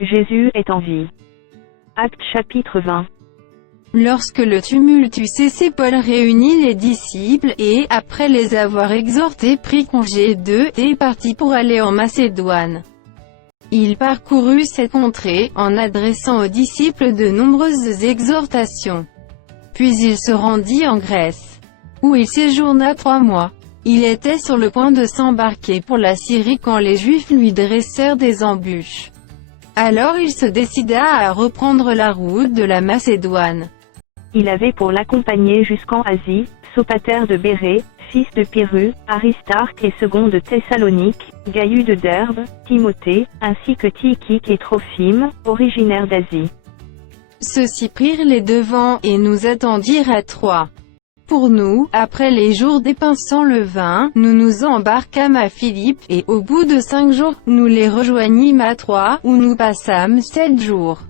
Jésus est en vie. Actes chapitre 20. Lorsque le tumulte eut cessé, Paul réunit les disciples et, après les avoir exhortés, prit congé d'eux, et partit pour aller en Macédoine. Il parcourut cette contrée, en adressant aux disciples de nombreuses exhortations. Puis il se rendit en Grèce, où il séjourna 3 mois. Il était sur le point de s'embarquer pour la Syrie quand les Juifs lui dressèrent des embûches. Alors il se décida à reprendre la route de la Macédoine. Il avait pour l'accompagner jusqu'en Asie, Sopater de Bérée, fils de Pyrrhus, Aristarque et second de Thessalonique, Gaius de Derbe, Timothée, ainsi que Tychik et Trophime, originaires d'Asie. Ceux-ci prirent les devants, et nous attendirent à Troie. Pour nous, après les jours dépensant le vin, nous nous embarquâmes à Philippe, et au bout de 5 jours, nous les rejoignîmes à Troie, où nous passâmes 7 jours.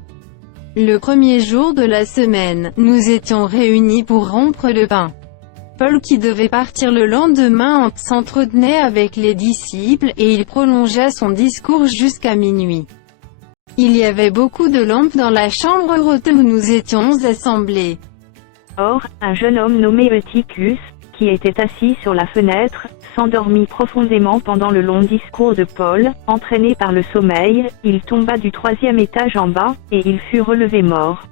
Le premier jour de la semaine, nous étions réunis pour rompre le pain. Paul, qui devait partir le lendemain, s'entretenait avec les disciples, et il prolongea son discours jusqu'à minuit. Il y avait beaucoup de lampes dans la chambre haute où nous étions assemblés. Or, un jeune homme nommé Eutychus, qui était assis sur la fenêtre, s'endormit profondément pendant le long discours de Paul. Entraîné par le sommeil, il tomba du 3e étage en bas, et il fut relevé mort.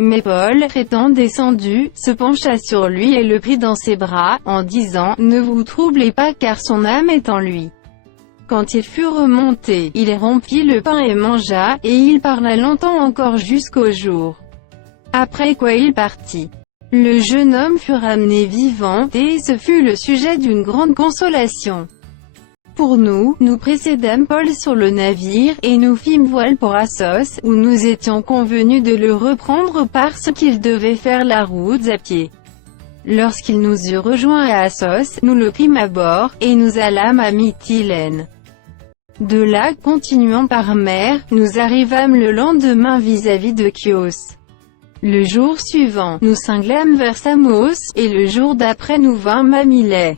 Mais Paul, étant descendu, se pencha sur lui et le prit dans ses bras, en disant, « Ne vous troublez pas car son âme est en lui. » Quand il fut remonté, il rompit le pain et mangea, et il parla longtemps encore jusqu'au jour. Après quoi il partit. Le jeune homme fut ramené vivant, et ce fut le sujet d'une grande consolation. Pour nous, nous précédâmes Paul sur le navire, et nous fîmes voile pour Assos, où nous étions convenus de le reprendre parce qu'il devait faire la route à pied. Lorsqu'il nous eut rejoints à Assos, nous le prîmes à bord, et nous allâmes à Mytilène. De là, continuant par mer, nous arrivâmes le lendemain vis-à-vis de Chios. Le jour suivant, nous cinglâmes vers Samos, et le jour d'après nous vînmes à Milet.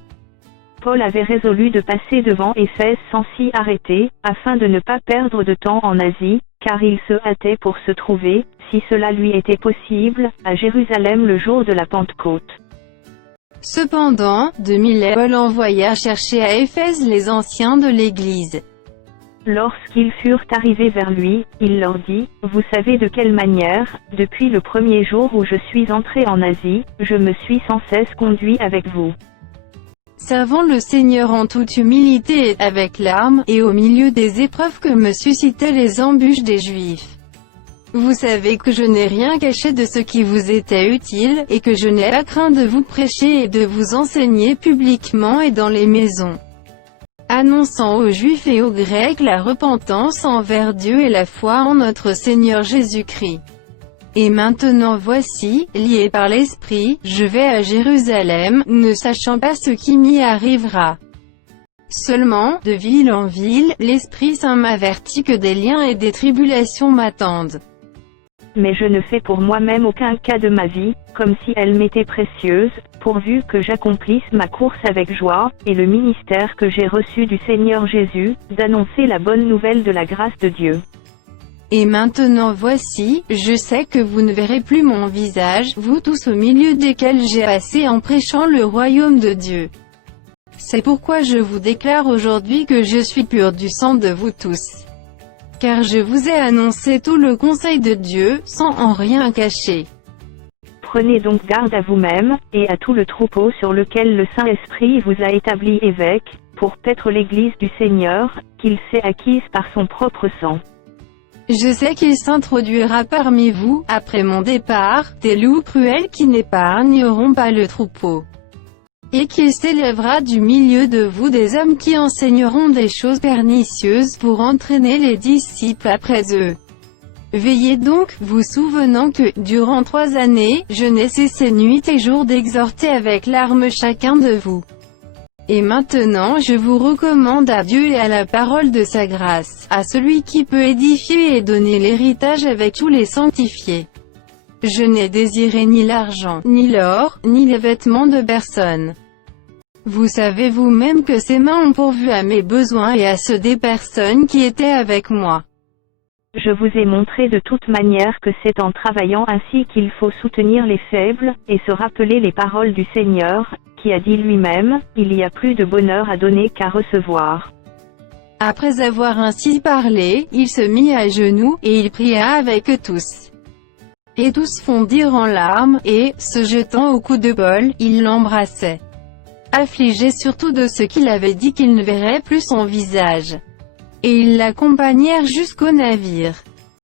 Paul avait résolu de passer devant Éphèse sans s'y arrêter, afin de ne pas perdre de temps en Asie, car il se hâtait pour se trouver, si cela lui était possible, à Jérusalem le jour de la Pentecôte. Cependant, de Milet, Paul envoya chercher à Éphèse les anciens de l'Église. Lorsqu'ils furent arrivés vers lui, il leur dit, « Vous savez de quelle manière, depuis le premier jour où je suis entré en Asie, je me suis sans cesse conduit avec vous. Servant le Seigneur en toute humilité et avec larmes, et au milieu des épreuves que me suscitaient les embûches des Juifs. Vous savez que je n'ai rien caché de ce qui vous était utile, et que je n'ai pas craint de vous prêcher et de vous enseigner publiquement et dans les maisons, annonçant aux Juifs et aux Grecs la repentance envers Dieu et la foi en notre Seigneur Jésus-Christ. Et maintenant voici, lié par l'Esprit, je vais à Jérusalem, ne sachant pas ce qui m'y arrivera. Seulement, de ville en ville, l'Esprit Saint m'avertit que des liens et des tribulations m'attendent. Mais je ne fais pour moi-même aucun cas de ma vie, comme si elle m'était précieuse, pourvu que j'accomplisse ma course avec joie, et le ministère que j'ai reçu du Seigneur Jésus, d'annoncer la bonne nouvelle de la grâce de Dieu. Et maintenant voici, je sais que vous ne verrez plus mon visage, vous tous au milieu desquels j'ai passé en prêchant le royaume de Dieu. C'est pourquoi je vous déclare aujourd'hui que je suis pur du sang de vous tous. Car je vous ai annoncé tout le conseil de Dieu, sans en rien cacher. Prenez donc garde à vous-même, et à tout le troupeau sur lequel le Saint-Esprit vous a établi évêque, pour paître l'Église du Seigneur, qu'il s'est acquise par son propre sang. Je sais qu'il s'introduira parmi vous, après mon départ, des loups cruels qui n'épargneront pas le troupeau. Et qu'il s'élèvera du milieu de vous des hommes qui enseigneront des choses pernicieuses pour entraîner les disciples après eux. Veillez donc, vous souvenant que, durant 3 années, je n'ai cessé nuit et jour d'exhorter avec larmes chacun de vous. Et maintenant je vous recommande à Dieu et à la parole de sa grâce, à celui qui peut édifier et donner l'héritage avec tous les sanctifiés. Je n'ai désiré ni l'argent, ni l'or, ni les vêtements de personne. Vous savez vous-même que ses mains ont pourvu à mes besoins et à ceux des personnes qui étaient avec moi. Je vous ai montré de toute manière que c'est en travaillant ainsi qu'il faut soutenir les faibles, et se rappeler les paroles du Seigneur, qui a dit lui-même, « Il y a plus de bonheur à donner qu'à recevoir ». Après avoir ainsi parlé, il se mit à genoux, et il pria avec tous. Et tous fondirent en larmes, et, se jetant au cou de Paul, ils l'embrassaient. Affligés surtout de ce qu'il avait dit qu'ils ne verraient plus son visage. Et ils l'accompagnèrent jusqu'au navire.